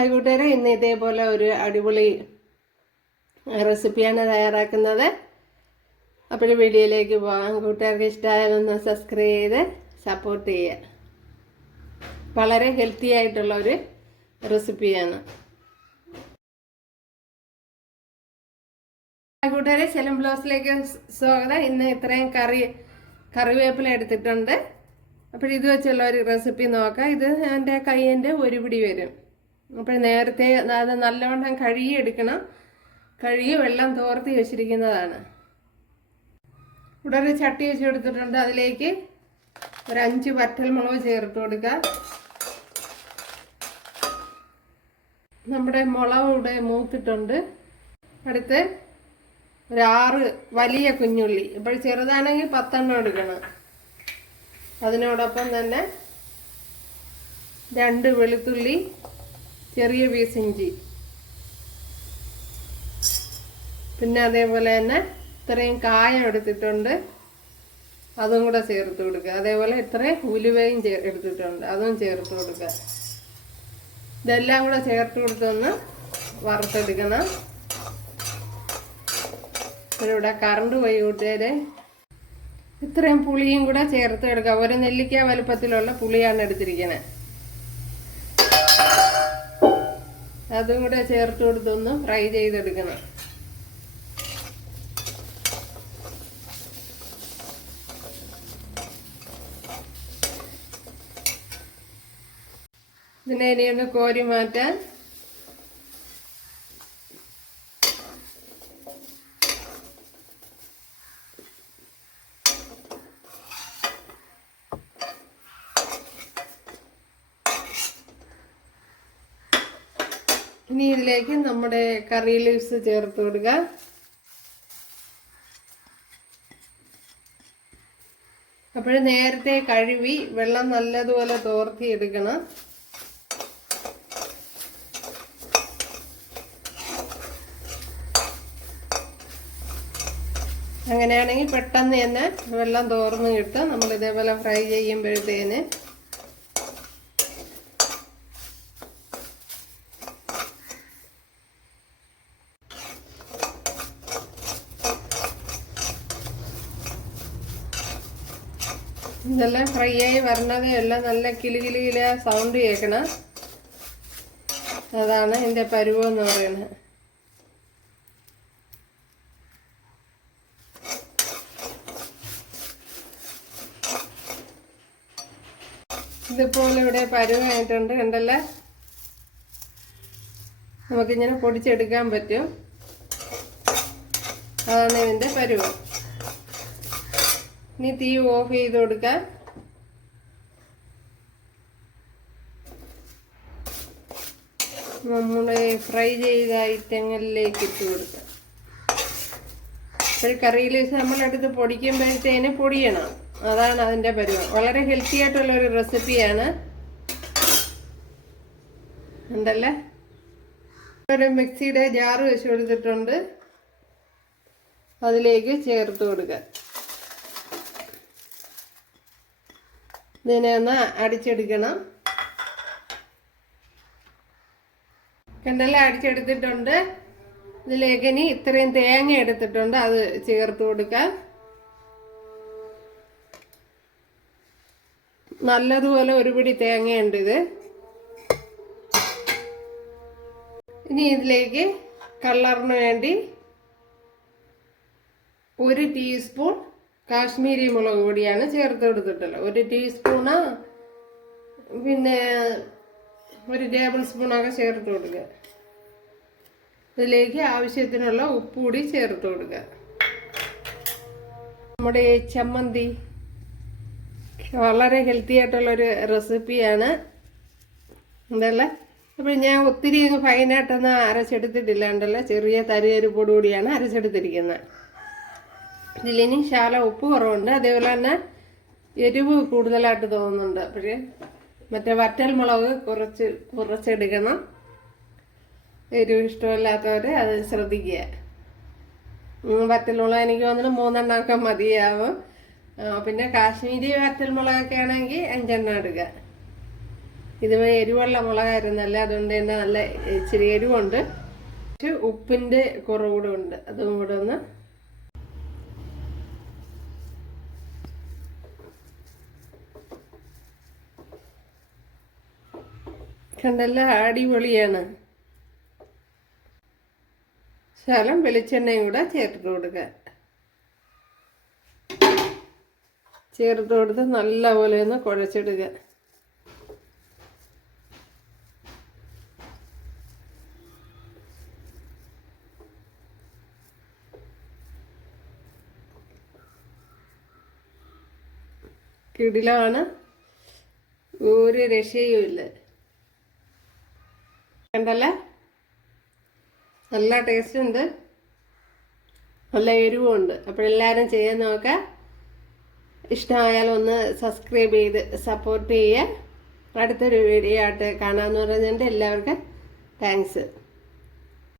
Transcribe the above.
കൂട്ടുകാരെ, ഇന്ന് ഇതേപോലെ ഒരു അടിപൊളി റെസിപ്പിയാണ് തയ്യാറാക്കുന്നത്. അപ്പോൾ വീഡിയോയിലേക്ക് പോകാം. കൂട്ടുകാർക്ക് ഇഷ്ടമായാലൊന്ന് സബ്സ്ക്രൈബ് ചെയ്ത് സപ്പോർട്ട് ചെയ്യുക. വളരെ ഹെൽത്തി ആയിട്ടുള്ള ഒരു റെസിപ്പിയാണ്. കൂട്ടുകാരെ, സെലം ബ്ലോസിലേക്ക് സ്വാഗതം. ഇന്ന് ഇത്രയും കറിവേപ്പില എടുത്തിട്ടുണ്ട്. അപ്പോൾ ഇത് വെച്ചുള്ള ഒരു റെസിപ്പി നോക്കാം. ഇത് എൻ്റെ കയ്യിൻ്റെ ഒരു പിടി വരും. അപ്പോൾ നേരത്തെ അത് നല്ലവണ്ണം കഴുകിയെടുക്കണം. കഴുകി വെള്ളം തോർത്തി വെച്ചിരിക്കുന്നതാണ്. ഇവിടെ ഒരു ചട്ടി വെച്ച് കൊടുത്തിട്ടുണ്ട്. അതിലേക്ക് ഒരു 5 വറ്റൽമുളക് ചേർത്ത് കൊടുക്കുക. നമ്മുടെ മുളക് ഇവിടെ മൂത്തിട്ടുണ്ട്. അടുത്ത് ഒരു 6 വലിയ കുഞ്ഞുള്ളി, ഇപ്പോൾ ചെറുതാണെങ്കിൽ 10 എണ്ണം എടുക്കണം. അതിനോടൊപ്പം തന്നെ 2 വെളുത്തുള്ളി, ചെറിയ പീസ് ഇഞ്ചി, പിന്നെ അതേപോലെ തന്നെ ഇത്രയും കായം എടുത്തിട്ടുണ്ട്, അതും കൂടെ ചേർത്ത് കൊടുക്കുക. അതേപോലെ ഇത്രയും ഉലുവയും എടുത്തിട്ടുണ്ട്, അതും ചേർത്ത് കൊടുക്കുക. ഇതെല്ലാം കൂടെ ചേർത്ത് കൊടുത്തൊന്ന് വറുത്തെടുക്കണം. ഇവിടെ കറണ്ട് പോയി കൂട്ടുകാരെ. ഇത്രയും പുളിയും കൂടെ ചേർത്ത് എടുക്കുക. ഒരു നെല്ലിക്ക വലുപ്പത്തിലുള്ള പുളിയാണ് എടുത്തിരിക്കുന്നത്. അതും കൂടെ ചേർത്ത് കൊടുത്തൊന്ന് ഫ്രൈ ചെയ്തെടുക്കണം. ഇതിനെ ഇനിയൊന്ന് കോരി മാറ്റാൻ ഇനി ഇതിലേക്ക് നമ്മുടെ കറി ലീവ്സ് ചേർത്ത് കൊടുക്കുക. അപ്പോൾ നേരത്തെ കഴുകി വെള്ളം നല്ലതുപോലെ തോർത്തി എടുക്കണം. അങ്ങനെയാണെങ്കിൽ പെട്ടെന്ന് തന്നെ വെള്ളം തോർന്ന് കിട്ടും. നമ്മൾ ഇതേപോലെ ഫ്രൈ ചെയ്യുമ്പോഴത്തേന് ഇതെല്ലാം ഫ്രൈ ആയി വരണത് എല്ലാം നല്ല കിലുകിലിയില സൗണ്ട് കേൾക്കണം. അതാണ് ഇതിൻ്റെ പരുവം എന്ന് പറയുന്നത്. ഇതിപ്പോൾ ഇവിടെ പരുവായിട്ടുണ്ട്, കണ്ടല്ലേ. നമുക്കിങ്ങനെ പൊടിച്ചെടുക്കാൻ പറ്റും. അതാണ് ഇതിൻ്റെ പരുവം. ഇനി തീ ഓഫ് ചെയ്ത് കൊടുക്കാം. നമ്മുടെ ഫ്രൈ ചെയ്ത ഐറ്റങ്ങളിലേക്ക് ഇട്ട് കൊടുക്കാം. ഒരു കറിയിൽ നമ്മളെടുത്ത് പൊടിക്കുമ്പോഴത്തേന് പൊടിയണം. അതാണ് അതിൻ്റെ പരുവം. വളരെ ഹെൽത്തി ആയിട്ടുള്ളൊരു റെസിപ്പിയാണ്. ഉണ്ടല്ലേ. ഒരു മിക്സിയുടെ ജാറ് വെച്ച് കൊടുത്തിട്ടുണ്ട്. അതിലേക്ക് ചേർത്ത് കൊടുക്കുക. ഇതിനെ ഒന്ന് അടിച്ചെടുക്കണം. കണ്ടല്ലേ, അടിച്ചെടുത്തിട്ടുണ്ട്. ഇതിലേക്ക് ഇനി ഇത്രയും തേങ്ങ എടുത്തിട്ടുണ്ട്, അത് ചേർത്ത് കൊടുക്കാം. നല്ലതുപോലെ ഒരു പിടി തേങ്ങയുണ്ട് ഇത്. ഇനി ഇതിലേക്ക് കളറിന് വേണ്ടി 1 ടീസ്പൂൺ കാശ്മീരി മുളക് പൊടിയാണ് ചേർത്ത് കൊടുത്തിട്ടുള്ളത്. 1 ടീസ്പൂണ്, പിന്നെ 1 ടേബിൾ സ്പൂണൊക്കെ ചേർത്ത് കൊടുക്കുക. ഇതിലേക്ക് ആവശ്യത്തിനുള്ള ഉപ്പ് കൂടി ചേർത്ത് കൊടുക്കുക. നമ്മുടെ ചമ്മന്തി വളരെ ഹെൽത്തി ആയിട്ടുള്ളൊരു റെസിപ്പിയാണ്. ഉണ്ടല്ലേ. അപ്പോൾ ഞാൻ ഒത്തിരി ഫൈനായിട്ടൊന്നും അരച്ചെടുത്തിട്ടില്ല. ഉണ്ടല്ലോ, ചെറിയ തരിയരിപ്പോട് കൂടിയാണ് അരച്ചെടുത്തിരിക്കുന്നത്. ഇതിലിനി ശാല ഉപ്പ് കുറവുണ്ട്. അതേപോലെ തന്നെ എരിവ് കൂടുതലായിട്ട് തോന്നുന്നുണ്ട്. പക്ഷേ മറ്റേ വറ്റൽമുളക് കുറച്ചെടുക്കണം. എരിവ് ഇഷ്ടമില്ലാത്തവർ അത് ശ്രദ്ധിക്കുക. വറ്റൽമുളക് എനിക്ക് തോന്നുന്നു 3 എണ്ണമൊക്കെ മതിയാവും. പിന്നെ കാശ്മീരി വറ്റൽമുളകൊക്കെ ആണെങ്കിൽ 5 എണ്ണം എടുക്കുക. ഇത് എരിവുള്ള മുളകായിരുന്നല്ല, അതുകൊണ്ട് തന്നെ നല്ല ഇച്ചിരി എരിവുണ്ട്. ഉപ്പിൻ്റെ കുറവുകൂടെ ഉണ്ട്, അതും കൂടെ ഒന്ന് കണ്ടല്ല, അടിപൊളിയാണ്. ശകലം വെളിച്ചെണ്ണയും കൂടെ ചേർത്ത് കൊടുക്കുക. ചേർത്ത് കൊടുത്ത് നല്ലപോലെ ഒന്ന് കുഴച്ചിടുക. കിടിലമാണ്, ഒരു രക്ഷയുമില്ല. കണ്ടല്ലേ, നല്ല ടേസ്റ്റ് ഉണ്ട്, നല്ല എരിവുണ്ട്. അപ്പോഴെല്ലാവരും ചെയ്യാൻ നോക്കാം. ഇഷ്ടമായാലും ഒന്ന് സബ്സ്ക്രൈബ് ചെയ്ത് സപ്പോർട്ട് ചെയ്യുക. അടുത്തൊരു വീഡിയോ ആയിട്ട് കാണാമെന്ന് പറഞ്ഞിട്ട് എല്ലാവർക്കും താങ്ക്സ്.